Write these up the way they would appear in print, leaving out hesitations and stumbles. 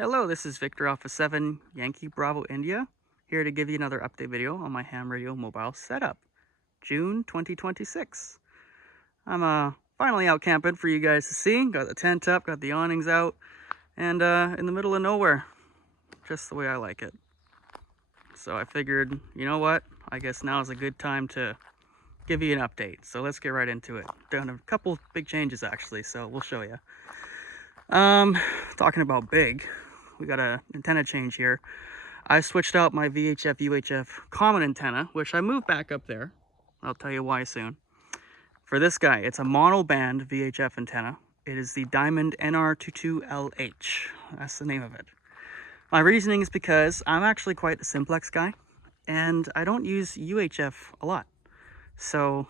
Hello, this is Victor Alpha 7 Yankee Bravo India, here to give you another update video on my ham radio mobile setup, June 2026. I'm finally out camping for you guys to see. Got the tent up, got the awnings out, and in the middle of nowhere, just the way I like it. So I figured, you know what, I guess now is a good time to give you an update. So let's get right into it. Done a couple big changes actually, so we'll show you. Talking about big, we got an antenna change here. I switched out my VHF UHF common antenna, which I moved back up there. I'll tell you why soon. For this guy, it's a monoband VHF antenna. It is the Diamond NR22LH. That's the name of it. My reasoning is because I'm actually quite a simplex guy, and I don't use UHF a lot. So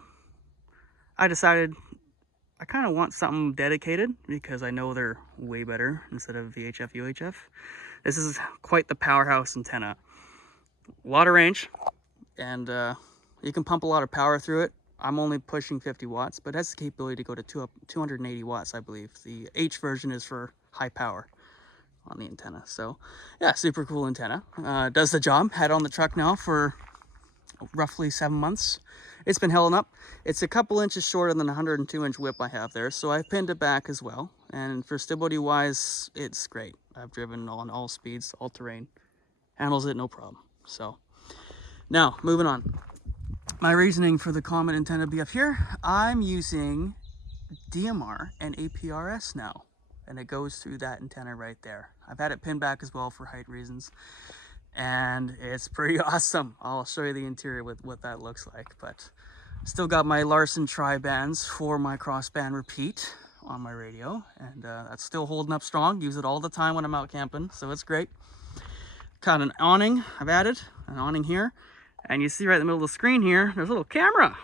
I decided I kind of want something dedicated because I know they're way better instead of VHF UHF. This is quite the powerhouse antenna. A lot of range, and you can pump a lot of power through it. I'm only pushing 50 watts, but it has the capability to go to 280 watts, I believe. The H version is for high power on the antenna. So yeah, super cool antenna. Does the job. Had it on the truck now for roughly 7 months. It's been holding up. It's a couple inches shorter than the 102-inch whip I have there, so I pinned it back as well. And for stability wise, it's great. I've driven on all speeds, all terrain. Handles it no problem. So now moving on. My reasoning for the common antenna to be up here, I'm using DMR and APRS now, and it goes through that antenna right there. I've had it pinned back as well for height reasons, and it's pretty awesome. I'll show you the interior with what that looks like, but still got my Larson tri-bands for my crossband repeat on my radio, and that's still holding up strong. Use it all the time when I'm out camping, so it's great. Got an awning. I've added an awning here, and you see right in the middle of the screen here, there's a little camera.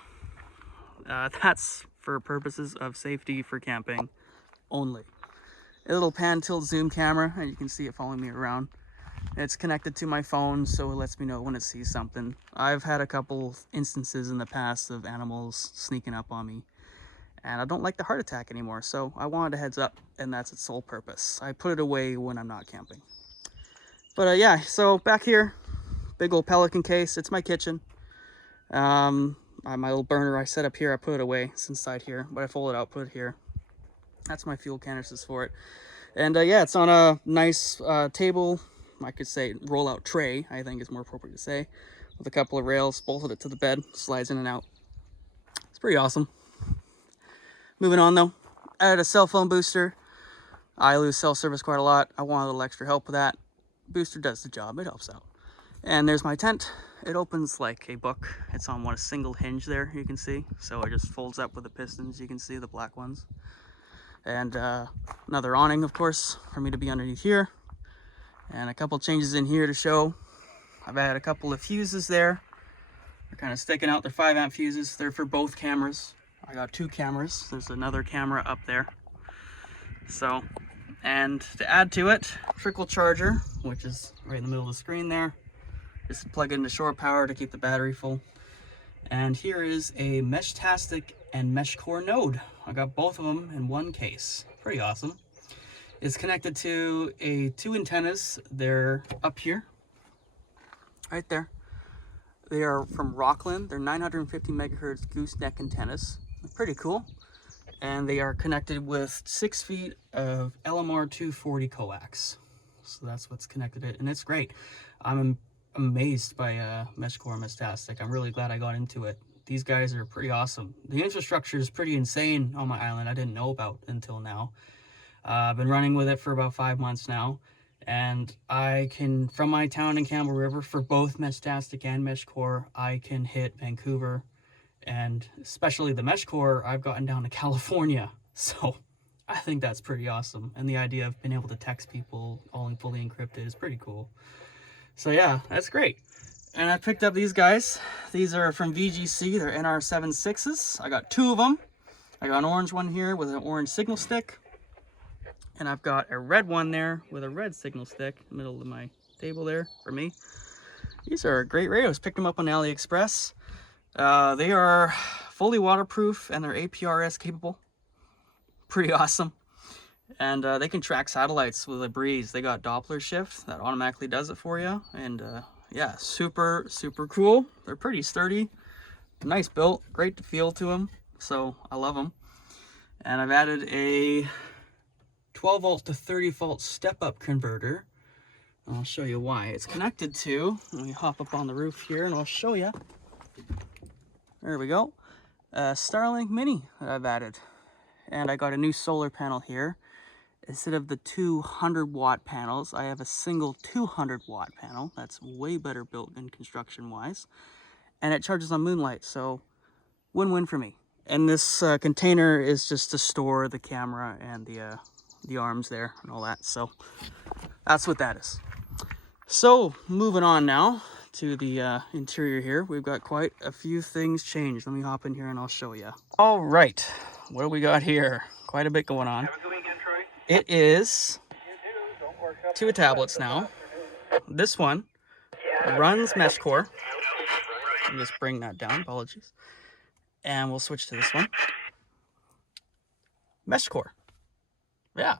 That's for purposes of safety for camping only. A little pan tilt zoom camera, and you can see it following me around. It's connected to my phone, so it lets me know when it sees something. I've had a couple instances in the past of animals sneaking up on me, and I don't like the heart attack anymore, so I wanted a heads up, and that's its sole purpose. I put it away when I'm not camping. But yeah, so back here, big old Pelican case. It's my kitchen. My little burner I set up here, I put it away. It's inside here, but I fold it out, put it here. That's my fuel canisters for it. And yeah, it's on a nice table. I could say roll-out tray, I think is more appropriate to say, with a couple of rails, bolted it to the bed, slides in and out. It's pretty awesome. Moving on though, I had a cell phone booster. I lose cell service quite a lot. I want a little extra help with that. Booster does the job, it helps out. And there's my tent. It opens like a book. It's on a single hinge there, you can see. So it just folds up with the pistons, you can see the black ones. And another awning, of course, for me to be underneath here. And a couple changes in here to show. I've added a couple of fuses there. They're kind of sticking out. They're 5-amp fuses. They're for both cameras. I got 2 cameras. There's another camera up there. So, and to add to it, trickle charger, which is right in the middle of the screen there. Just plug it into shore power to keep the battery full. And here is a Meshtastic and Meshcore node. I got both of them in one case. Pretty awesome. It's connected to 2 antennas. They're up here, right there. They are from Rockland. They're 950 megahertz gooseneck antennas. They're pretty cool. And they are connected with 6 feet of LMR 240 coax. So that's what's connected it, and it's great. I'm amazed by Meshcore and Meshtastic. I'm really glad I got into it. These guys are pretty awesome. The infrastructure is pretty insane on my island. I didn't know about until now. I've been running with it for about 5 months now, and I can, from my town in Campbell River, for both Meshtastic and Meshcore, I can hit Vancouver, and especially the Meshcore, I've gotten down to California. So I think that's pretty awesome, and the idea of being able to text people all fully encrypted is pretty cool. So yeah, that's great. And I picked up these guys. These are from VGC. They're NR76s. I got 2 of them. I got an orange one here with an orange signal stick. And I've got a red one there with a red signal stick in the middle of my table there for me. These are great radios. Picked them up on AliExpress. They are fully waterproof and they're APRS capable. Pretty awesome. And they can track satellites with a breeze. They got Doppler shift that automatically does it for you. And yeah, super, super cool. They're pretty sturdy, nice built, great to feel to them. So I love them. And I've added a 12 volt to 30 volt step-up converter. I'll show you why. It's connected to, let me hop up on the roof here and I'll show you. There we go. Starlink Mini that I've added. And I got a new solar panel here. Instead of the 200 watt panels, I have a single 200 watt panel. That's way better built in construction wise. And it charges on moonlight, so win-win for me. And this container is just to store the camera and the arms there and all that. So that's what that is. So moving on now to the interior here. We've got quite a few things changed. Let me hop in here and I'll show you. All right, what do we got here? Quite a bit going on. It is 2 tablets now. This one runs Meshcore. Let me just bring that down, apologies. And we'll switch to this one. Meshcore. Yeah,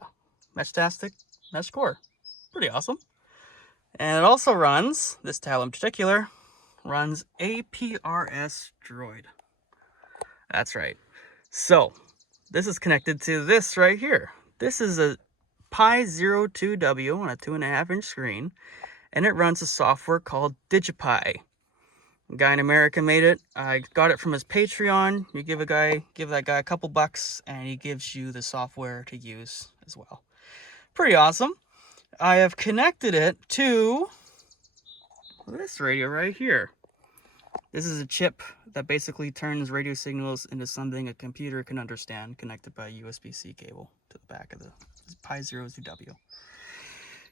Meshtastic, Meshcore. Pretty awesome. And it also runs, this tablet in particular, runs APRS Droid. That's right. So, this is connected to this right here. This is a Pi 02W on a 2.5-inch screen, and it runs a software called DigiPi. A guy in America made it. I got it from his Patreon. You give that guy a couple bucks, and he gives you the software to use as well. Pretty awesome. I have connected it to this radio right here. This is a chip that basically turns radio signals into something a computer can understand, connected by a USB-C cable to the back of the Pi 02W.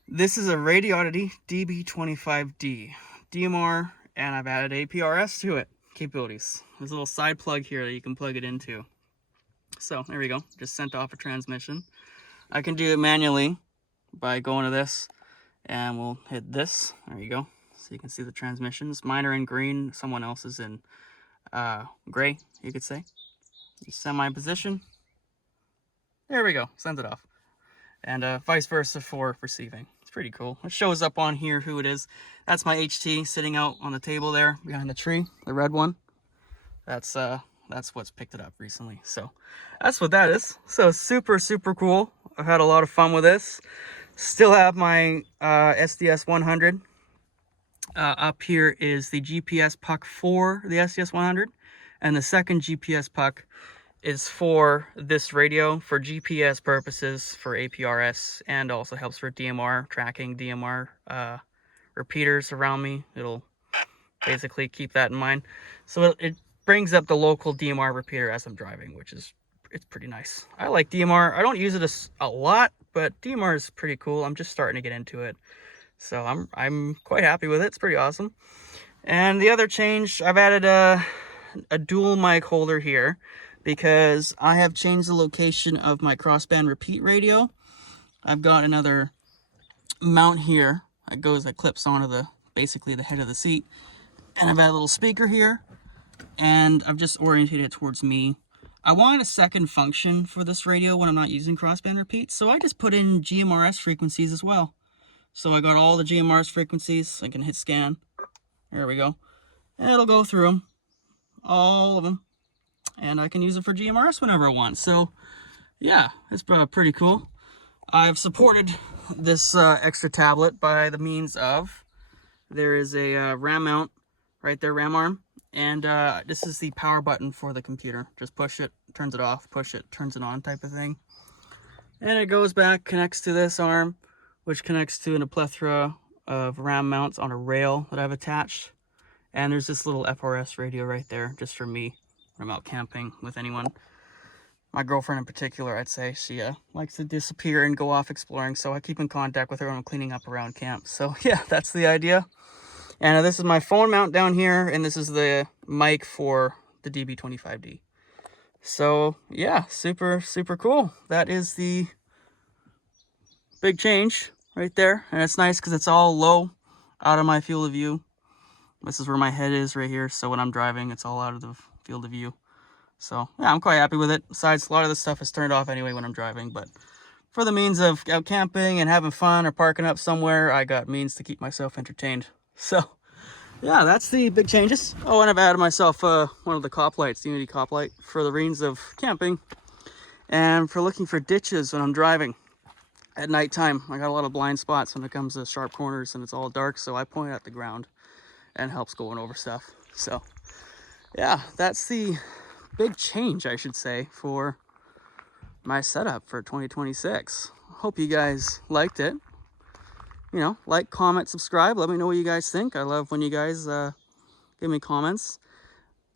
This is a Radioddity DB25-D DMR, and I've added APRS to it. Capabilities. There's a little side plug here that you can plug it into. So there we go. Just sent off a transmission. I can do it manually by going to this, and we'll hit this. There you go. So you can see the transmissions. Mine are in green, someone else is in gray, you could say. You send my position. There we go, sends it off. And vice versa for receiving. It's pretty cool. It shows up on here who it is. That's my HT sitting out on the table there behind the tree, the red one. That's what's picked it up recently. So that's what that is. So super, super cool. I've had a lot of fun with this. Still have my SDS 100. Up here is the GPS puck for the SDS 100, and the second GPS puck is for this radio for GPS purposes for APRS, and also helps for DMR tracking, DMR repeaters around me. It'll basically keep that in mind. So it brings up the local DMR repeater as I'm driving, which is it's pretty nice. I like DMR. I don't use it a lot, but DMR is pretty cool. I'm just starting to get into it. So I'm quite happy with it. It's pretty awesome. And the other change, I've added a dual mic holder here because I have changed the location of my crossband repeat radio. I've got another mount here that clips onto basically the head of the seat. And I've added a little speaker here, and I've just orientated it towards me. I wanted a second function for this radio when I'm not using crossband repeat, so I just put in GMRS frequencies as well. So I got all the GMRS frequencies. I can hit scan. There we go. And it'll go through them. All of them. And I can use it for GMRS whenever I want. So, yeah, it's pretty cool. I've supported this extra tablet by the means of, there is a RAM mount right there, RAM arm. And this is the power button for the computer. Just push it, turns it off, push it, turns it on type of thing. And it goes back, connects to this arm, which connects to a plethora of RAM mounts on a rail that I've attached. And there's this little FRS radio right there, just for me when I'm out camping with anyone. My girlfriend in particular, I'd say, she likes to disappear and go off exploring, so I keep in contact with her when I'm cleaning up around camp. So yeah, that's the idea. And this is my phone mount down here, and this is the mic for the DB25-D. So yeah, super, super cool. That is the big change right there, and it's nice because it's all low, out of my field of view. This is where my head is right here, so when I'm driving, it's all out of the field of view. So yeah, I'm quite happy with it. Besides, a lot of this stuff is turned off anyway when I'm driving, but for the means of out camping and having fun or parking up somewhere, I got means to keep myself entertained. So yeah, that's the big changes. Oh, and I've added myself one of the cop lights, the Unity cop light, for the means of camping and for looking for ditches when I'm driving at nighttime. I got a lot of blind spots when it comes to sharp corners and it's all dark, so I point at the ground and helps going over stuff. So yeah, that's the big change, I should say, for my setup for 2026. Hope you guys liked it. You know, like, comment, subscribe. Let me know what you guys think. I love when you guys give me comments.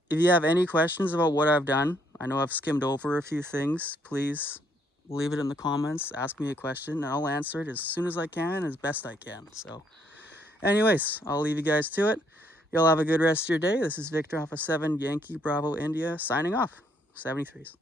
If you have any questions about what I've done, I know I've skimmed over a few things. Please leave it in the comments. Ask me a question and I'll answer it as soon as I can, as best I can. So anyways, I'll leave you guys to it. Y'all have a good rest of your day. This is Victor Alpha 7 Yankee Bravo India signing off. 73s.